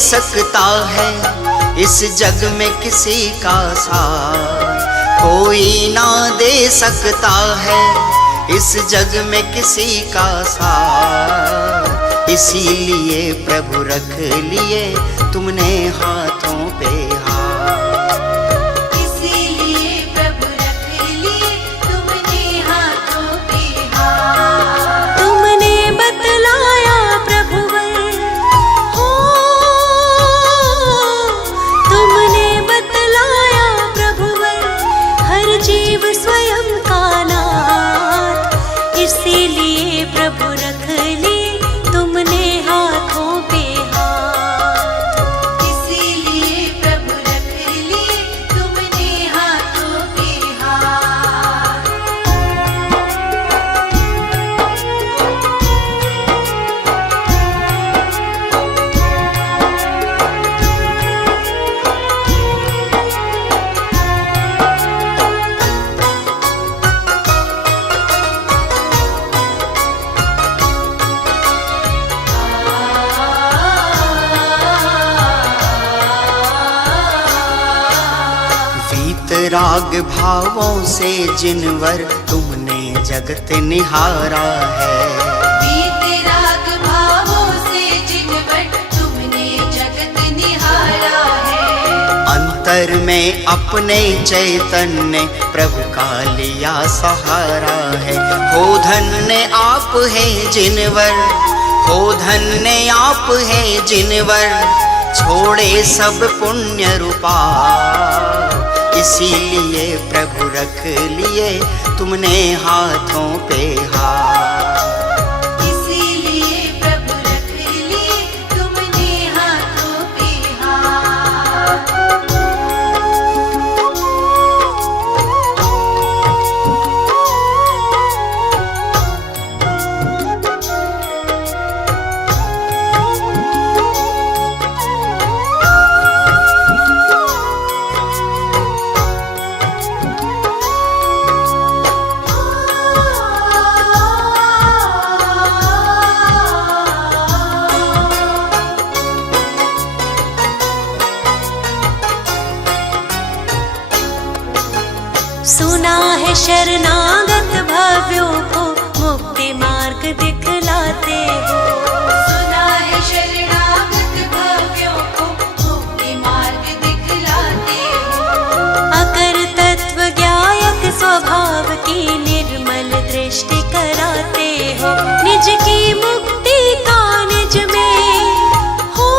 सकता है इस जग में किसी का साथ, कोई ना दे सकता है इस जग में किसी का साथ। इसीलिए प्रभु रख लिए तुमने हाथों पे हाथ, इसीलिए प्रभु रख लिए तुमने हाथों पे हाथ। तुमने बतलाया प्रभुवर हो, तुमने बतलाया प्रभुवर हर जीव स्वयं का नाथ। इसीलिए प्रभु रख लिए तुमने हाथों पे हाथ, इसीलिए प्रभु रख लिए तुमने हाथों पे हाथ। वीतराग भावों से जिनवर तुमने जगत निहारा है, वीतराग भावों से जिनवर तुमने जगत निहारा है। अंतर में अपने चैतन्य प्रभु का लिया सहारा है। हो धन्य आप है जिनवर, हो धन्य आप है जिनवर छोड़े सब पुण्य रूपा। इसीलिए प्रभु रख लिए तुमने हाथों पे हाथ, इसीलिए प्रभु रख लिए तुमने हाथों पे हाथ। सुना है शरणागत भव्यों को मुक्ति मार्ग दिखलाते हो, सुना है शरणागत भव्यों को मुक्ति मार्ग दिखलाते हो। अकर तत्व ज्ञायक स्वभाव की निर्मल दृष्टि कराते हो, निज की मुक्ति का निज में हो,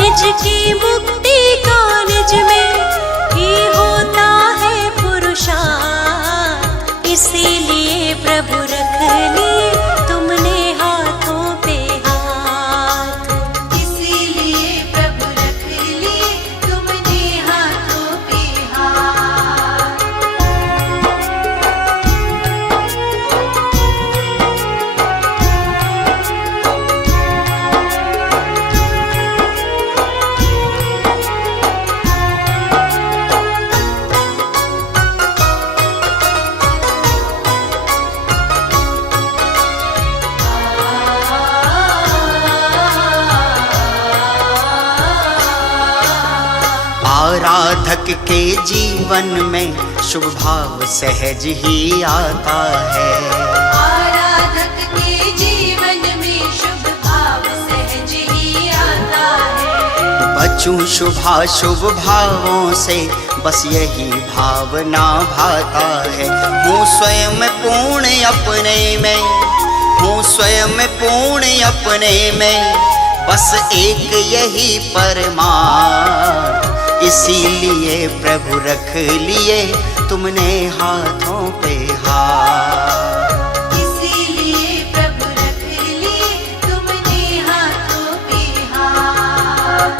निज की मुक्ति का निज में होता है पुरुषार्थ। इसीलिए प्रभु रख लिए तुमने हाथों पे हाथ, इसीलिए प्रभु रख लिए तुमने हाथों पे हाथ। आराधक के जीवन में शुभ भाव सहज ही आता है, आराधक के जीवन में शुभ भाव सहज ही आता है। बचूं शुभाशुभ भावों से बस यही भावना भाता है। हूँ स्वयं पूर्ण अपने में, हूँ स्वयं पूर्ण अपने में, बस एक यही परमार्थ। इसीलिए प्रभु रख लिए तुमने हाथों पे हाथ, इसीलिए प्रभु रख लिए तुमने हाथों पे हाथ।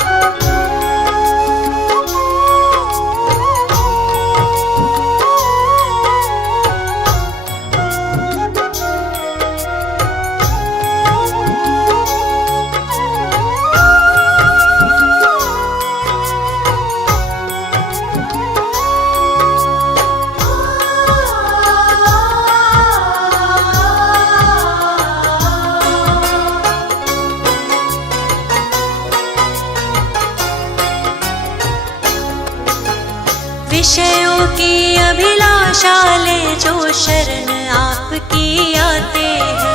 विषयों की अभिलाषा ले जो शरण आपकी आते हैं।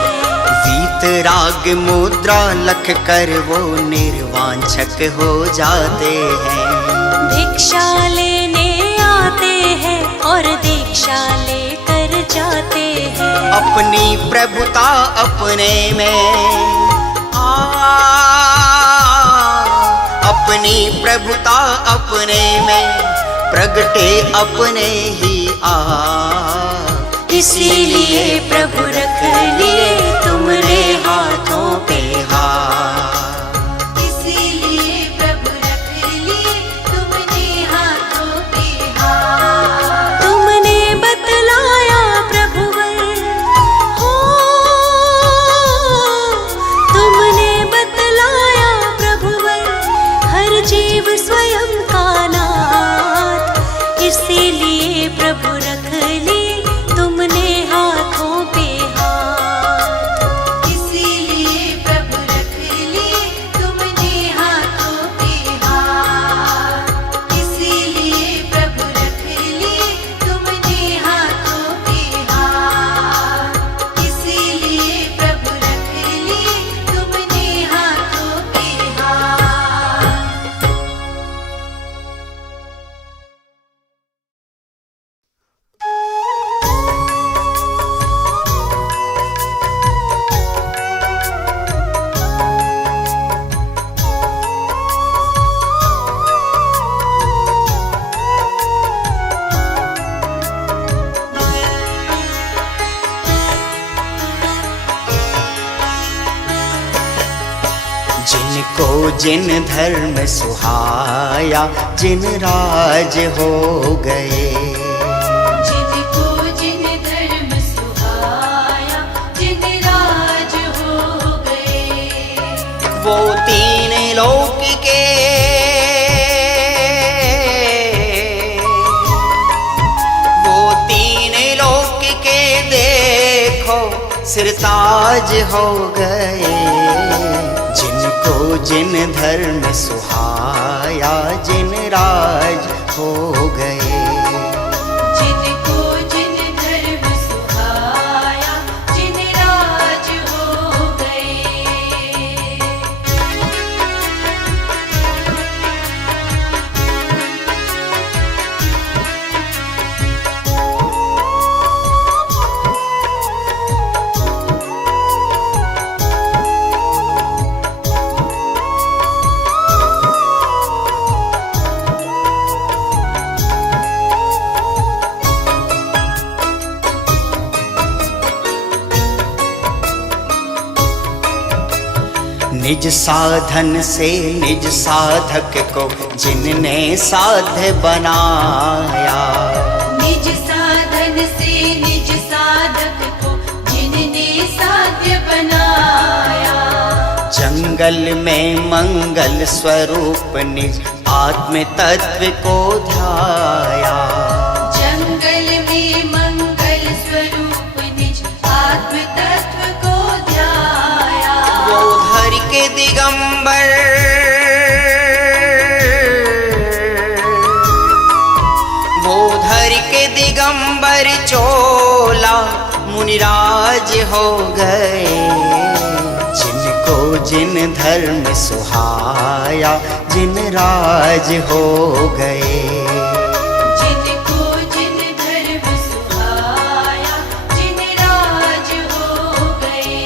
वीतराग मुद्रा लख कर वो निर्वांछक हो जाते हैं। भिक्षा लेने आते हैं और दीक्षा लेकर जाते हैं। अपनी प्रभुता अपने में अपनी प्रभुता अपने में प्रगटे अपने ही इसीलिए प्रभु रख लिए तुमरे हाथों पे हाथ। इसीलिए प्रभु रख लिए तुमने हाथों पे हाथ। तुमने बतलाया प्रभुवर हो, तुमने बतलाया प्रभुवर हर जीव स्वयं का नाथ। इसीलिए प्रभु रख लिए तुमने हाथों पे हाथ। इसीलिए प्रभु रख लिए तुमने हाथों पे हाथ। इसीलिए प्रभु रख लिए तुमने हाथों पे हाथ। इसीलिए प्रभु रख लिए तुमने हाथों पे हाथ। जिनको जिन धर्म सुहाया जिन राज हो गए। जिनको जिन धर्म सुहाया जिन राज हो गए। वो तीन लोक के देखो सिरताज हो गए। जिनको जिन धर्म सुहाया जिन राज हो गए। जिनको जिन धर्म सुहाया जिन राज हो गए। निज साधन से निज साधक को जिनने साध्य बनाया। निज साधन से निज साधक को जिनने साध्य बनाया। जंगल में मंगल स्वरूप निज आत्म तत्व को ध्याया। जंगल में मंगल स्वरूप निज आत्म तत्व को ध्याया। वो धर के दिगंबर दिगंबर चोला मुनिराज हो गए। जिनको जिन धर्म सुहाया जिन राज हो गए। जिनको जिन धर्म सुहाया जिन राज हो गए।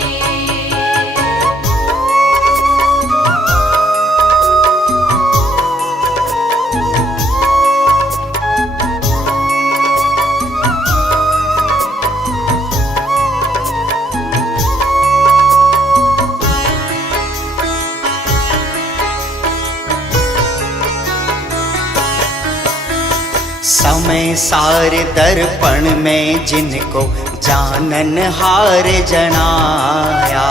समय सार दर्पण में जिनको जानन हार जनाया।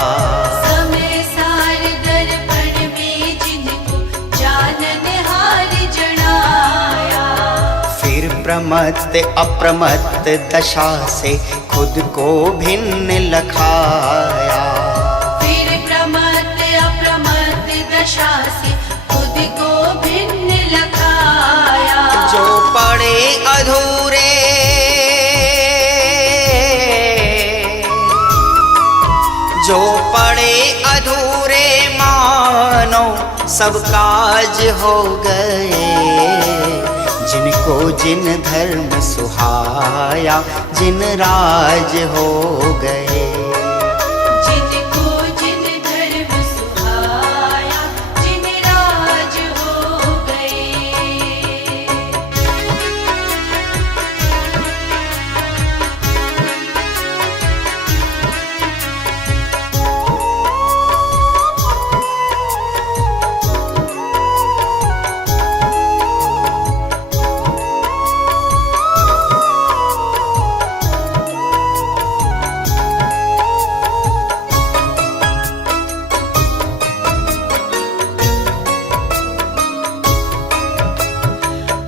समय सार दर्पण में जिनको जानन हार जनाया। फिर प्रमत्त अप्रमत्त दशा से खुद को भिन्न लखाया। फिर प्रमत्त अप्रमत्त दशा से खुद को भिन्न लखाया। जो पड़े सब काज हो गए, जिनको जिन धर्म सुहाया, जिन राज हो गए। जिनको जिन धर्म सुहाया, जिन राज हो गए।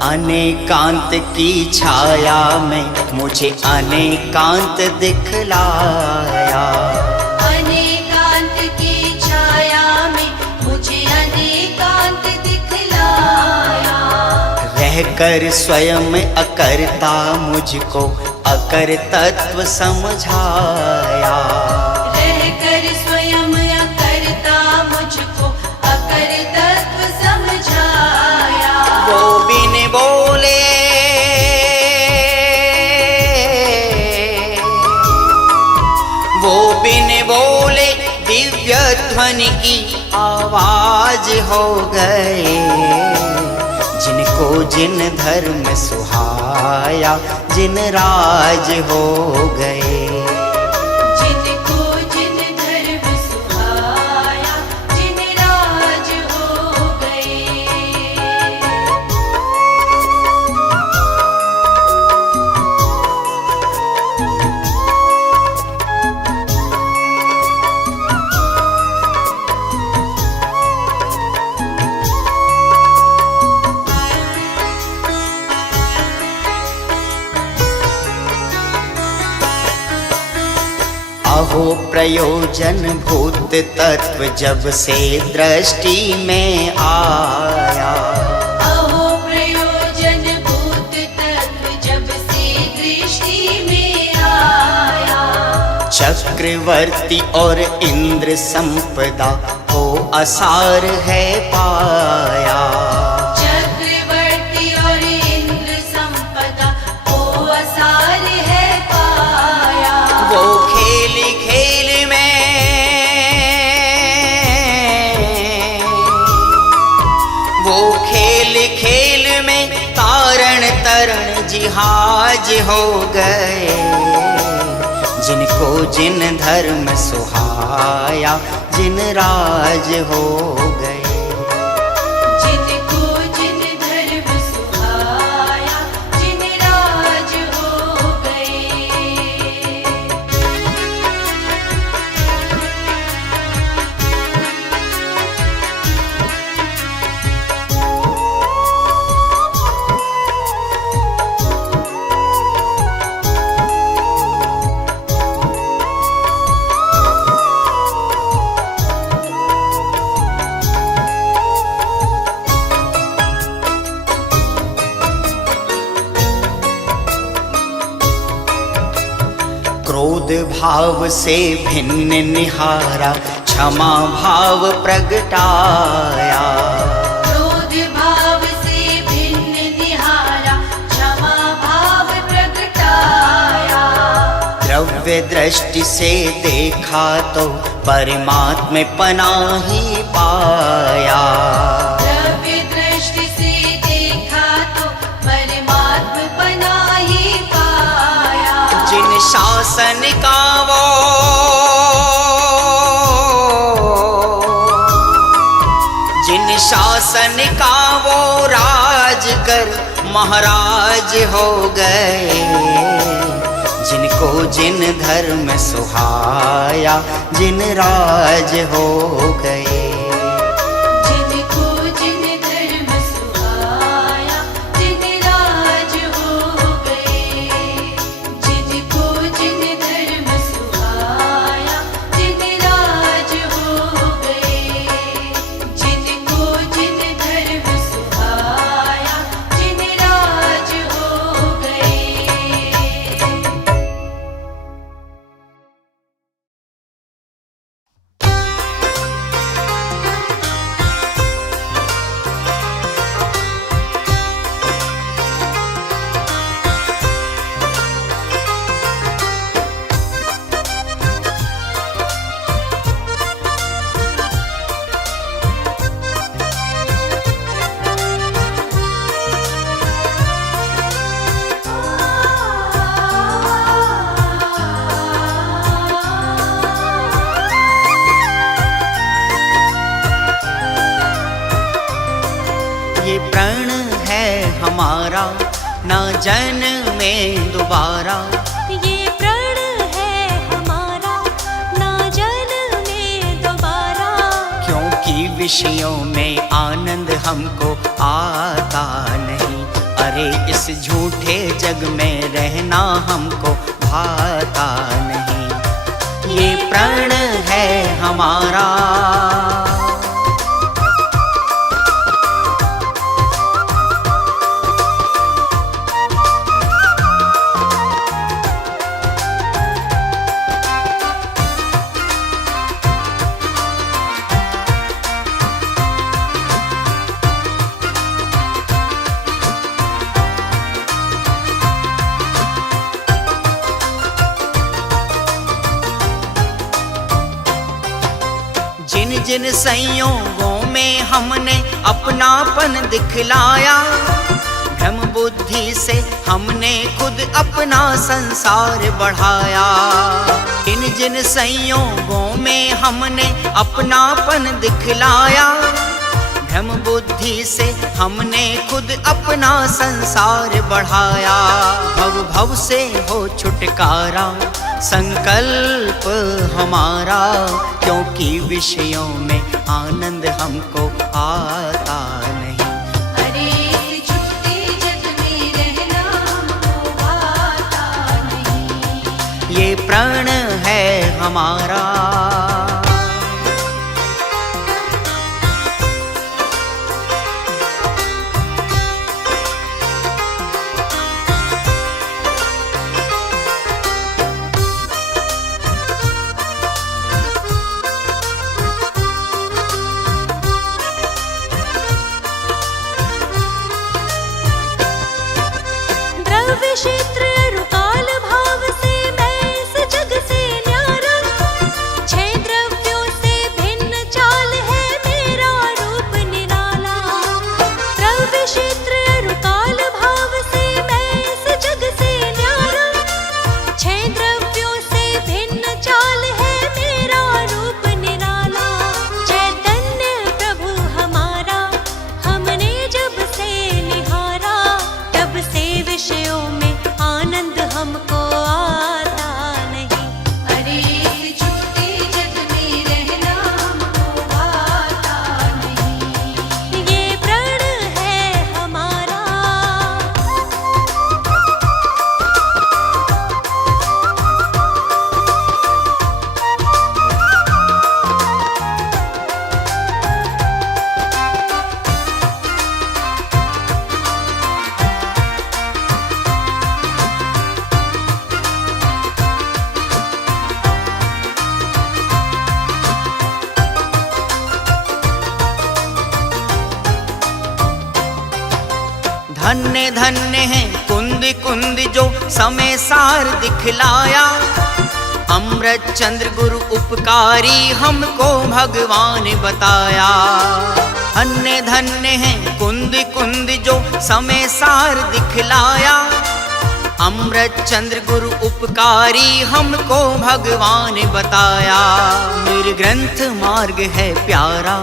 अनेकांत की छाया में मुझे अनेकांत दिखलाया, अनेकांत की छाया में मुझे अनेकांत दिखलाया। रहकर स्वयं अकर्ता मुझको अकर तत्व समझाया। रहकर स्वयं अकर्ता मुझको अकर तत्व समझाया। वो बिन बोले दिव्य ध्वनि की आवाज हो गए, जिनको जिन धर्म सुहाया, जिन राज हो गए। जिनको जिन धर्म सुहाया, जिन राज हो गए। अहो प्रयोजन भूत तत्व जब से दृष्टि में आया, अहो प्रयोजन भूत तत्व जब से दृष्टि में आया। चक्रवर्ती और इंद्र संपदा को असार है पाया। चक्रवर्ती और इंद्र संपदा को असार है पाया। वो खेल खेल में तारण तरण जिहाज हो गए, जिनको जिन धर्म सुहाया, जिन राज हो गए। जिनको जिन धर्म सुहाया, जिन राज हो गए। क्रोध भाव से भिन्न निहारा, क्षमा भाव प्रगटाया। क्रोध भाव से भिन्न निहारा, क्षमा भाव प्रगटाया। द्रव्य दृष्टि से देखा तो परमात्म पनाही पाया। द्रव्य दृष्टि से देखा तो परमात्म पनाही पाया। जिन शासन का वो राज कर महाराज हो गए, जिनको जिन धर्म सुहाया, जिन राज हो गए। जिनको जिन धर्म सुहाया, जिन राज हो गए। जिनको जिन धर्म सुहाया, जिन राज हो गए। जिनको जिन धर्म सुहाया, जिन राज हो गए। ये प्रण है हमारा, ना जन्मे दोबारा। ये प्रण है हमारा, ना जन्मे दोबारा। क्योंकि विषयों में आनंद हमको आता नहीं, अरे इस झूठे जग में रहना हमको भाता नहीं। ये प्रण है हमारा। जिन जिन संयोगों में हमने अपनापन दिखलाया, भ्रम बुद्धि से हमने खुद अपना संसार बढ़ाया। जिन जिन संयोगों में हमने अपनापन दिखलाया, भ्रम बुद्धि से हमने खुद अपना संसार बढ़ाया। भव भव से हो छुटकारा संकल्प हमारा, क्योंकि विषयों में आनंद हमको आता नहीं। अरे इस झूठे जग में रहना हमको आता नहीं। ये प्रण है हमारा। द्रव्य क्षेत्र रुकाल भाव से मैं इस जग से न्यारा। छह द्रव्यों से भिन्न चाल है मेरा रूप निराला। द्रव्य क्षेत्र रुकाल भाव से मैं इस जग से न्यारा। छह द्रव्यों से भिन्न चाल है मेरा रूप निराला। चैतन्य प्रभु हमारा हमने जब से निहारा, तब से विषयों में आनंद हमको आता नहीं। अरे इस झूठे जग में रहना हमको आता नहीं। ये प्रण है हमारा। धन्य धन्य है कुंद कुंद जो समय सार दिखलाया। अमृत चंद्र गुरु उपकारी हमको भगवान बताया। धन्य धन्य है कुंद कुंद जो समय सार दिखलाया। अमृत चंद्र गुरु उपकारी हमको भगवान बताया। मेरे ग्रंथ मार्ग है प्यारा,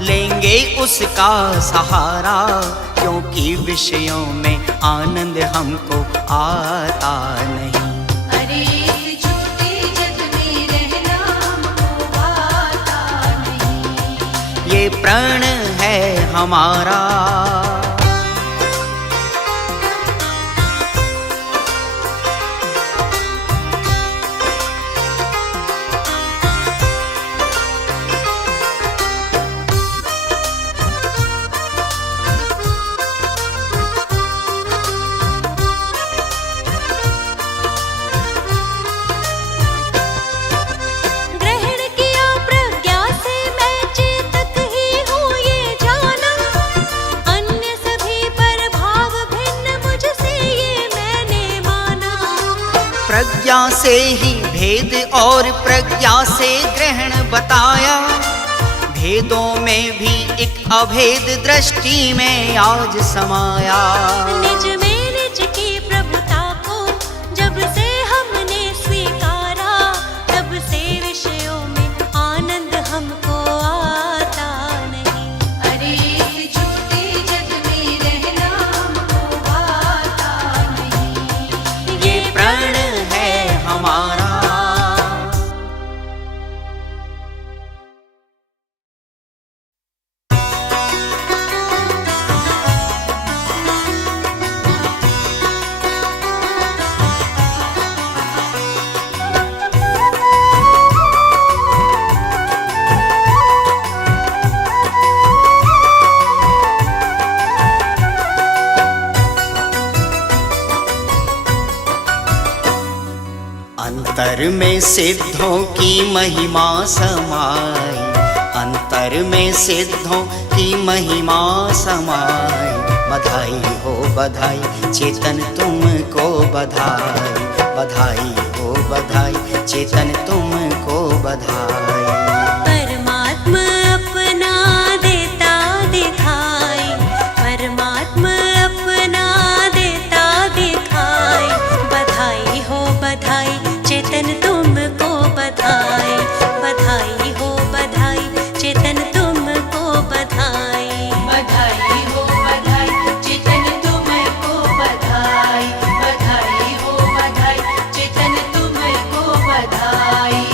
लेंगे उसका सहारा, क्योंकि विषयों में आनंद हमको आता नहीं। अरे इस झूठे जग में रहना हमको आता नहीं। ये प्रण है हमारा। ग्रहण किया प्रज्ञा से मैं चेतक ही हूँ ये जाना। अन्य सभी पर भाव भिन्न मुझसे ये मैंने माना। प्रज्ञा से ही भेद और प्रज्ञा से ग्रहण बताया। भेदों में भी एक अभेद दृष्टि में आज समाया। निज में निज की प्रभुता को जब से हमने स्वीकारा, तब से विषयों में आनंद हमको आता नहीं। अरे इस झूठे जग अंतर में सिद्धों की महिमा समाई, अंतर में सिद्धों की महिमा समाई। बधाई हो बधाई चेतन तुमको बधाई, बधाई हो बधाई चेतन तुमको बधाई। परमात्मा अपना देता दिखाई, परमात्मा अपना देता दिखाई। बधाई हो बधाई चेतन तुमको बधाई, बधाई हो बधाई चेतन तुमको बधाई। बधाई हो बधाई चेतन तुमको बधाई, बधाई हो बधाई चेतन तुमको बधाई।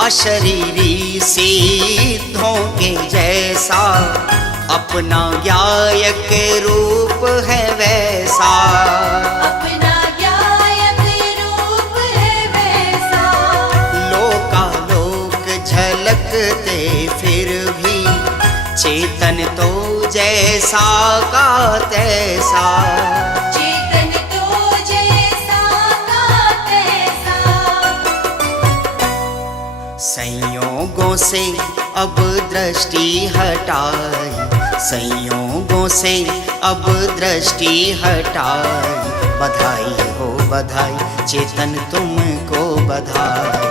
अशरीरी सिद्धों के जैसा अपना गायक रूप है वैसा, अपना गायक रूप है वैसा। लोकालोक झलकते फिर भी चेतन तो जैसा का तैसा। चेतन तो जैसा का तैसा। संयोगों से अब दृष्टि हटाई, संयोगों से अब दृष्टि हटाई। बधाई हो बधाई चेतन तुमको बधाई,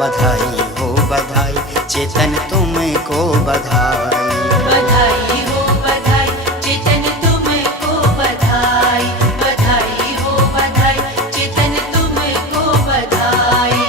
बधाई हो बधाई चेतन तुमको बधाई। बधाई हो बधाई चेतन तुमको बधाई, बधाई हो बधाई चेतन तुमको बधाई।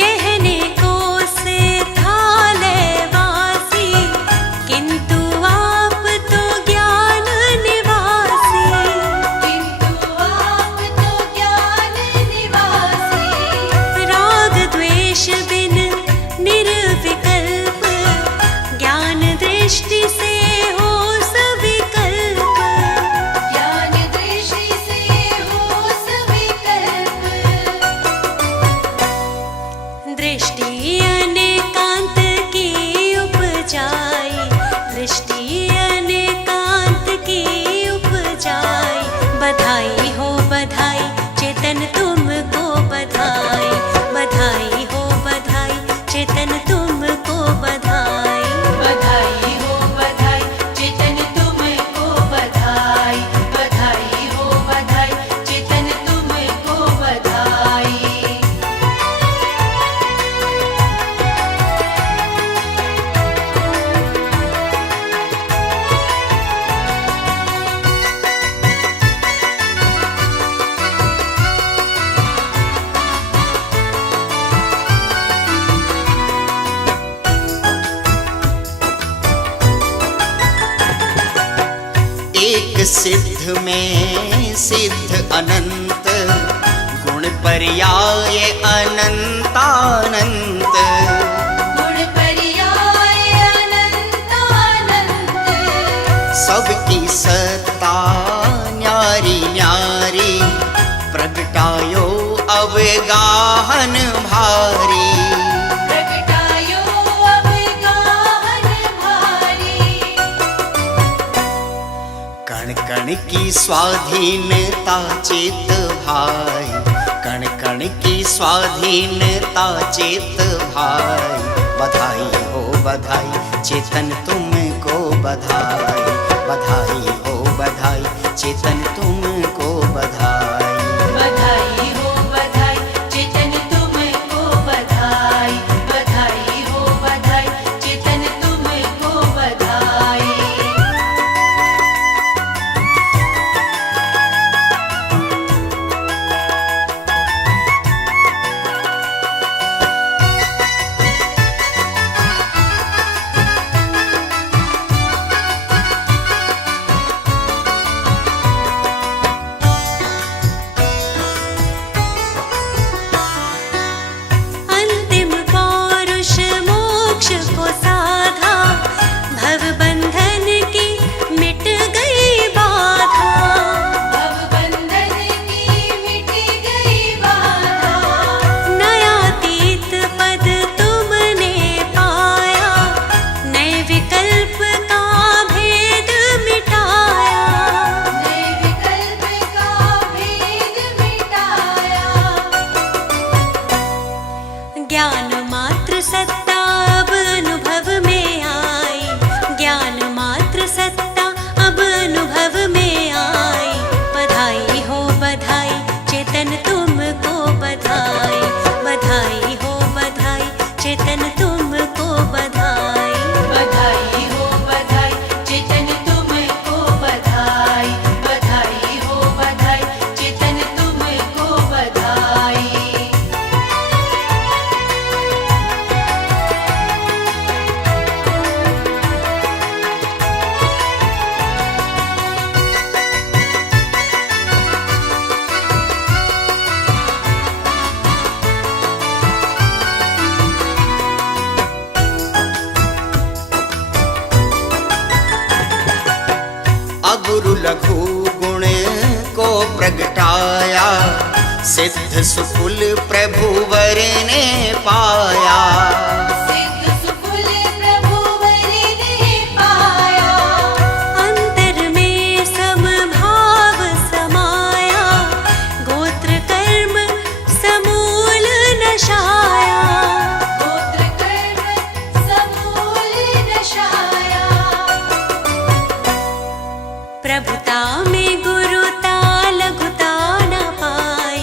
कहने को सिखाले वासी, किंतु आप तो ज्ञान निवासी। किंतु आप तो ज्ञान निवासी। राग द्वेष बिन निर्विकल्प, ज्ञान दृष्टि से हो सविकल्प। ज्ञान दृष्टि से हो सविकल्प। दृष्टि अनेकांत की उपजाई, दृष्टि अनेकांत की उपजाई। बधाई हो बधाई चेतन तुमको बधाई, बधाई हो बधाई चेतन तुमको बधाई। बधाई हो बधाई चेतन तुमको बधाई, बधाई हो बधाई चेतन तुमको बधाई। एक सिद्ध में सिद्ध अनंत, गुण पर्याय अनंतानंत। गुण पर्याय अनंतानंत। सबकी सत्ता न्यारी न्यारी, प्रगटायो अवगाहन भारी। प्रगटायो अवगाहन भारी। कण कण की स्वाधीनता चित भाई, कण कण की स्वाधीनता चित भाई। बधाई हो बधाई चेतन तुमको बधाई, बधाई हो बधाई चेतन तुमको बधाई। बधाई हो बधाई चेतन तुमको बधाई, बधाई हो बधाई चेतन तुमको बधाई। रघुगुण को प्रगटाया, सिद्ध सुकुल प्रभुवर ने पाया। सिद्ध सुकुल प्रभुवर ने पाया। अंतर में समभाव समाया, गोत्र कर्म समूल नशाया। गोत्र कर्म समूल नशाया। प्रभुता में गुरुता लघुता न पाई,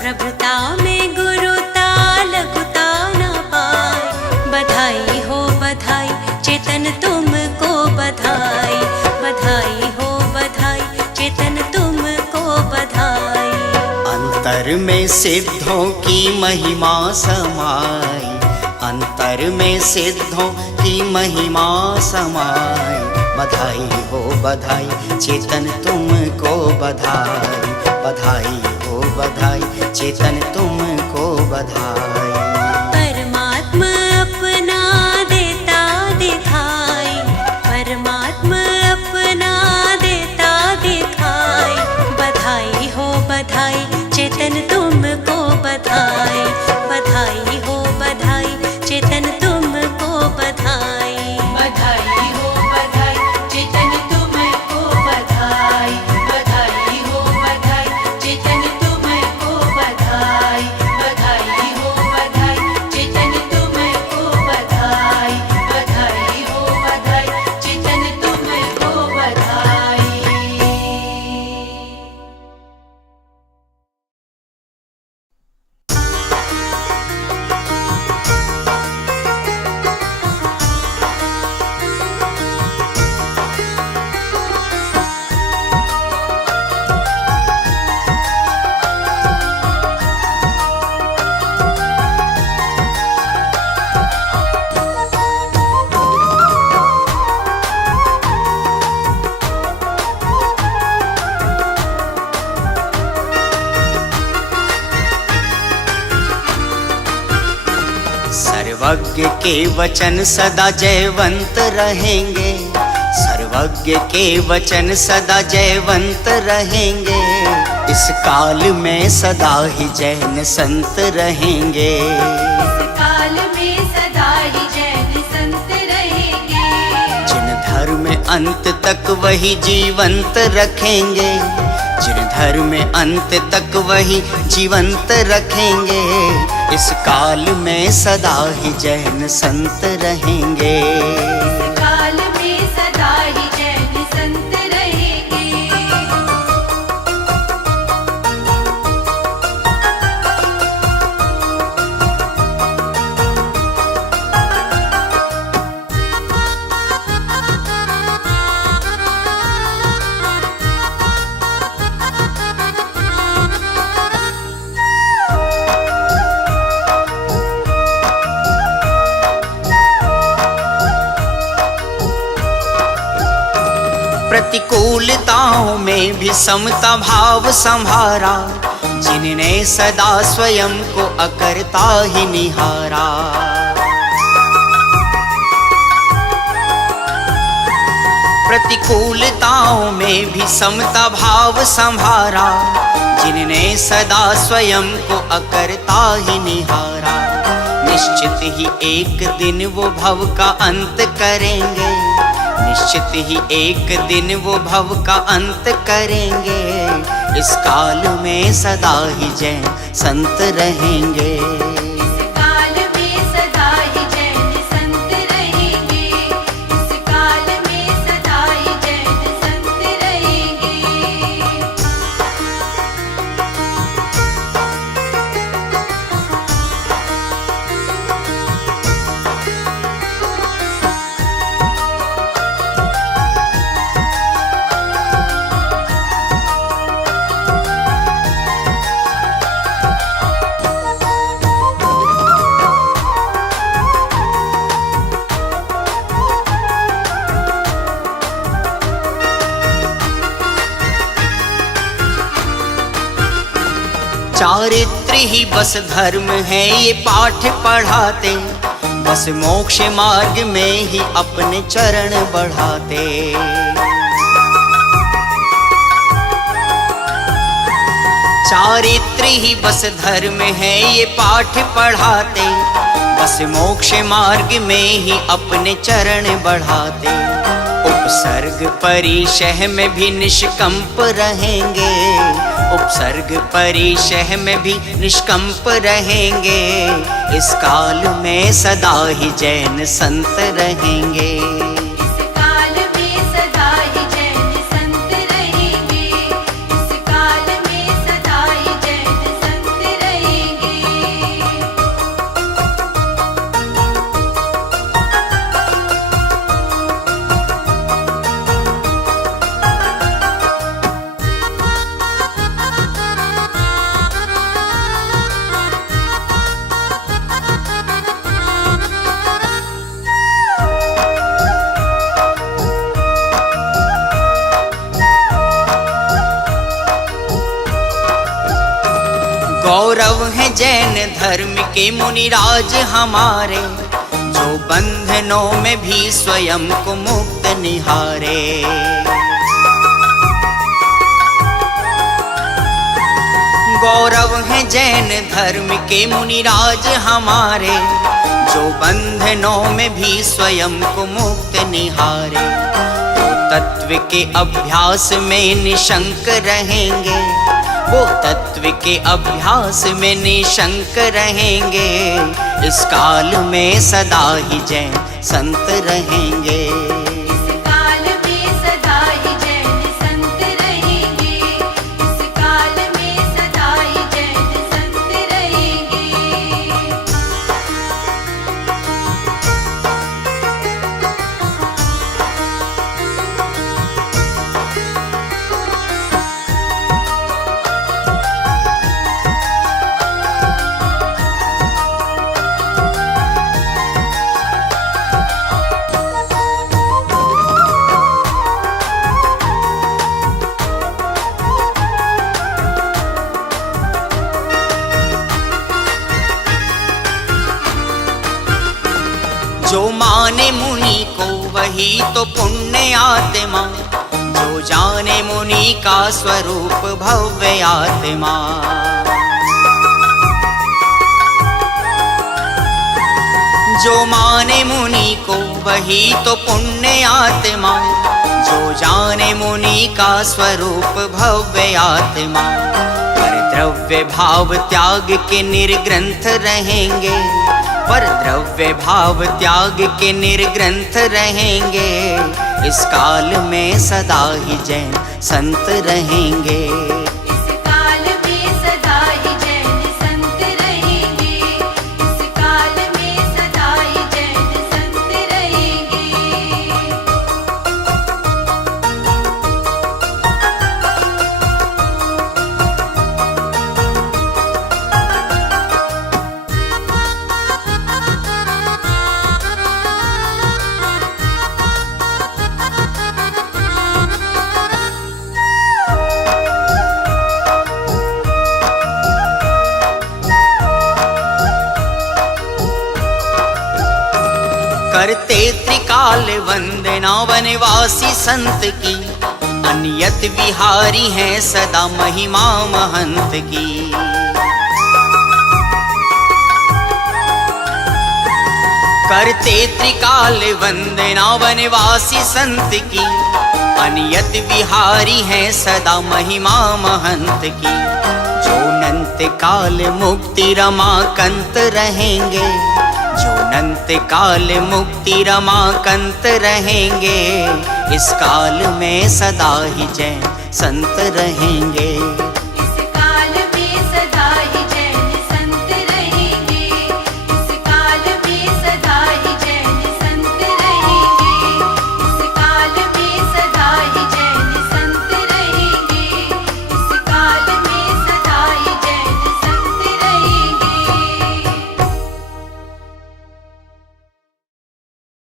प्रभुता में गुरुता लघुता न पाई। बधाई हो बधाई चेतन तुमको बधाई, बधाई हो बधाई चेतन तुमको बधाई। अंतर में सिद्धों की महिमा समाई, अंतर में सिद्धों की महिमा समाई। बधाई हो बधाई चेतन तुमको बधाई, बधाई हो बधाई चेतन तुमको बधाई। परमात्मा अपना देता दिखाई, परमात्मा अपना देता दिखाई। बधाई हो बधाई चेतन तुमको बधाई, बधाई हो बधाई चेतन तुमको बधाई। बधाई हो बधाई चेतन तुमको बधाई, बधाई हो बधाई चेतन तुमको बधाई, बधाई हो बधाई चेतन तुमको बधाई, बधाई हो बधाई चेतन तुमको बधाई। सर्वज्ञ के वचन सदा जयवंत रहेंगे, सर्वज्ञ के वचन सदा जयवंत रहेंगे। इस काल में सदा ही जैन संत रहेंगे, इस काल में सदा ही जैन संत रहेंगे। जिन धर्म अंत तक वही जीवंत रखेंगे, जिन धर्म अंत तक वही जीवंत रखेंगे। इस काल में सदा ही जैन संत रहेंगे। इस काल में सदा ही जैन संत रहेंगे। प्रतिकूलताओं में भी समता भाव संभारा, जिनने सदा स्वयं को अकर्ता ही निहारा। प्रतिकूलताओं में भी समता भाव संभारा, जिनने सदा स्वयं को अकर्ता ही निहारा। निश्चित ही एक दिन वो भव का अंत करेंगे, निश्चित ही एक दिन वो भव का अंत करेंगे। इस काल में सदा ही जैन संत रहेंगे। इस काल में सदा ही जैन संत रहेंगे। इस काल में सदा ही जैन संत रहेंगे। चारित्र ही बस धर्म है ये पाठ पढ़ाते, बस मोक्ष मार्ग में ही अपने चरण बढ़ाते। चारित्र ही बस धर्म है ये पाठ पढ़ाते, बस मोक्ष मार्ग में ही अपने चरण बढ़ाते। उपसर्ग परिशह में भी निष्कंप रहेंगे, उपसर्ग परिशह में भी निष्कंप रहेंगे। इस काल में सदा ही जैन संत रहेंगे। इस काल में सदा ही जैन संत रहेंगे। इस काल में सदा ही जैन संत रहेंगे। गौरव है जैन धर्म के मुनिराज हमारे, जो बंधनों में भी स्वयं को मुक्त निहारे। गौरव है जैन धर्म के मुनिराज हमारे, जो बंधनों में भी स्वयं को मुक्त निहारे। वो तत्व के अभ्यास में निशंक रहेंगे, वो तत्व के अभ्यास में निशंक रहेंगे। इस काल में सदा ही जैन संत रहेंगे। इस काल में सदा ही जैन संत रहेंगे। इस काल में सदा ही जैन संत रहेंगे। जो माने मुनि को वही तो पुण्य आत्मा, जो जाने मुनि का स्वरूप भव्य आत्मा। जो माने मुनि को वही तो पुण्य आत्मा, जो जाने मुनि का स्वरूप भव्य आत्मा। पर द्रव्य भाव त्याग के निर्ग्रंथ रहेंगे, पर द्रव्य भाव त्याग के निर्ग्रंथ रहेंगे। इस काल में सदा ही जैन संत रहेंगे। इस काल में सदा ही जैन संत रहेंगे। इस काल में सदा ही जैन संत रहेंगे। करते त्रिकाल वंदना वनवासी संत की, अनियत विहारी हैं सदा महिमा महंत की। करते त्रिकाल वंदना वनवासी संत की, अनियत विहारी हैं सदा महिमा महंत की। जो अनंत काल मुक्ति रमाकंत रहेंगे, जो अनंत काल मुक्ति रमाकंत रहेंगे। इस काल में सदा ही जैन संत रहेंगे।